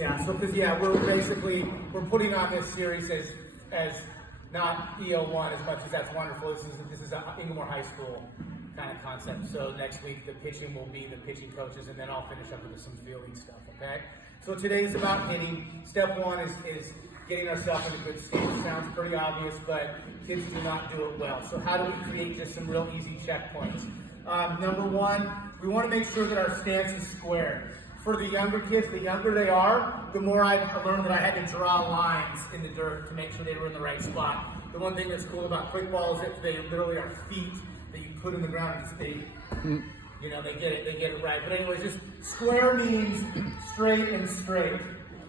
Yeah, so because we're putting on this series as not EO1 as much as that's wonderful. This is a Inglemoor High School kind of concept. So next week the pitching will be the pitching coaches, and then I'll finish up with some fielding stuff. Okay. So today is about hitting. Step one is getting ourselves in a good state. It sounds pretty obvious, but kids do not do it well. So how do we create just some real easy checkpoints? Number one, we want to make sure that our stance is square. For the younger kids, the younger they are, the more I learned that I had to draw lines in the dirt to make sure they were in the right spot. The one thing that's cool about quick ball is that they literally are feet that you put in the ground and just they get it right. But anyways, just square means straight and straight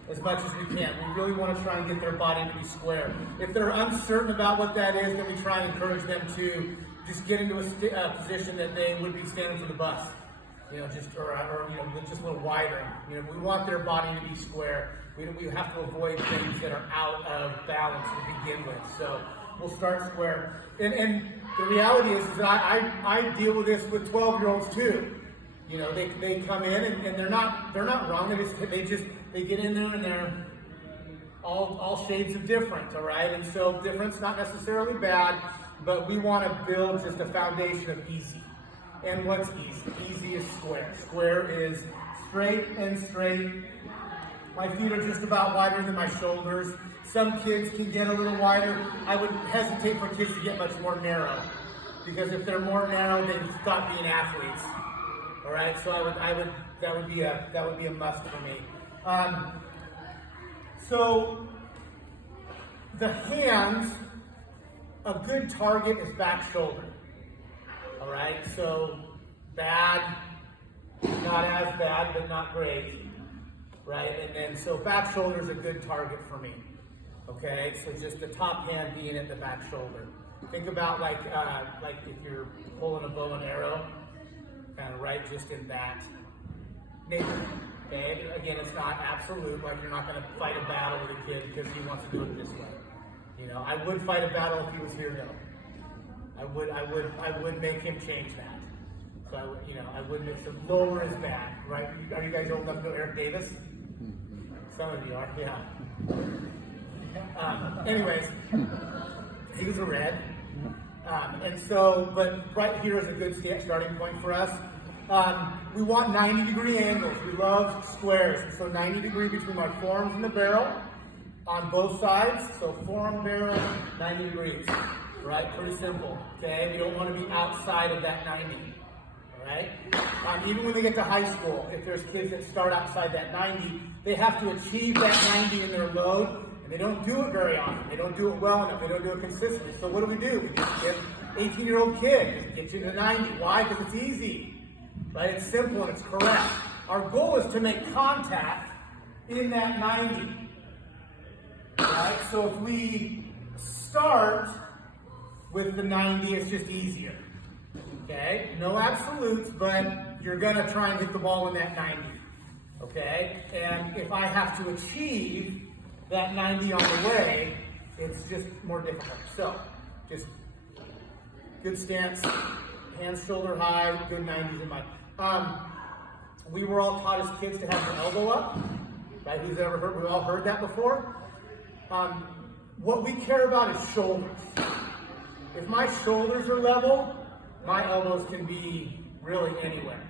as much as we can. We really want to try and get their body to be square. If they're uncertain about what that is, then we try and encourage them to just get into a position that they would be standing for the bus. Just a little wider. We want their body to be square. We have to avoid things that are out of balance to begin with. So we'll start square. And the reality is that I deal with this with 12-year-olds too. They come in and they're not wrong. They get in there and they're all shades of different. All right, and so different's not necessarily bad, but we want to build just a foundation of easy. And what's easy? Easy is square. Square is straight and straight. My feet are just about wider than my shoulders. Some kids can get a little wider. I would hesitate for kids to get much more narrow, because if they're more narrow, they stop being athletes. All right, so that would be a must for me. So the hands, a good target is back shoulder. All right, so bad, not as bad, but not great, right? And then, so back shoulder is a good target for me, okay? So just the top hand being at the back shoulder. Think about like if you're pulling a bow and arrow, kind of right just in that neighborhood, okay? Again, it's not absolute, like you're not gonna fight a battle with a kid because he wants to do it this way. I would fight a battle if he was here though. I would make him change that. So I would make him lower his back, right? Are you guys old enough to know Eric Davis? Some of you are, yeah. Anyways, he was a red. But right here is a good starting point for us. We want 90-degree angles. We love squares. So 90-degree between my forearms and the barrel on both sides. So forearm, barrel, 90 degrees. Right, pretty simple, okay? We don't want to be outside of that 90, all right? Even when they get to high school, if there's kids that start outside that 90, they have to achieve that 90 in their load, and they don't do it very often. They don't do it well enough. They don't do it consistently. So what do? We just get 18-year-old kid, get you to 90. Why? Because it's easy, right? It's simple and it's correct. Our goal is to make contact in that 90, right? So if we start with the 90, it's just easier, okay? No absolutes, but you're gonna try and hit the ball in that 90, okay? And if I have to achieve that 90 on the way, it's just more difficult. So, just good stance, hands shoulder high, good 90s in mind. We were all taught as kids to have the elbow up, right? Who's ever heard, we all heard that before? What we care about is shoulders. If my shoulders are level, my elbows can be really anywhere.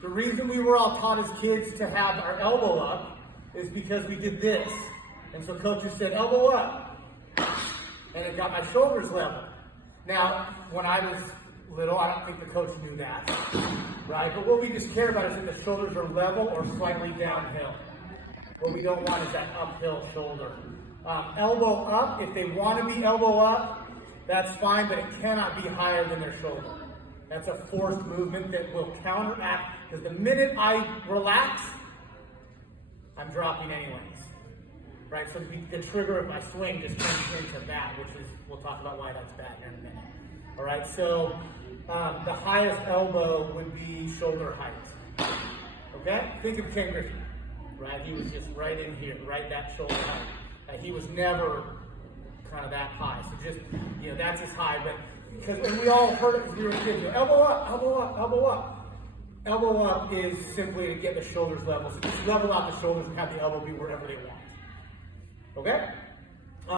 The reason we were all taught as kids to have our elbow up is because we did this. And so coaches said, elbow up. And it got my shoulders level. Now, when I was little, I don't think the coach knew that, right? But what we just care about is that the shoulders are level or slightly downhill. What we don't want is that uphill shoulder. Elbow up, if they want to be elbow up, that's fine, but it cannot be higher than their shoulder. That's a forced movement that will counteract, because the minute I relax, I'm dropping anyways. Right, so the trigger of my swing just turns into that, which is, we'll talk about why that's bad here in a minute. All right, so the highest elbow would be shoulder height. Okay, think of Ken Griffey, right? He was just right in here, right that shoulder height. He was never kind of that high. So just, that's as high, but because, and we all heard it because we were kids, elbow up, elbow up, elbow up. Elbow up is simply to get the shoulders level. So just level out the shoulders and have the elbow be wherever they want. Okay?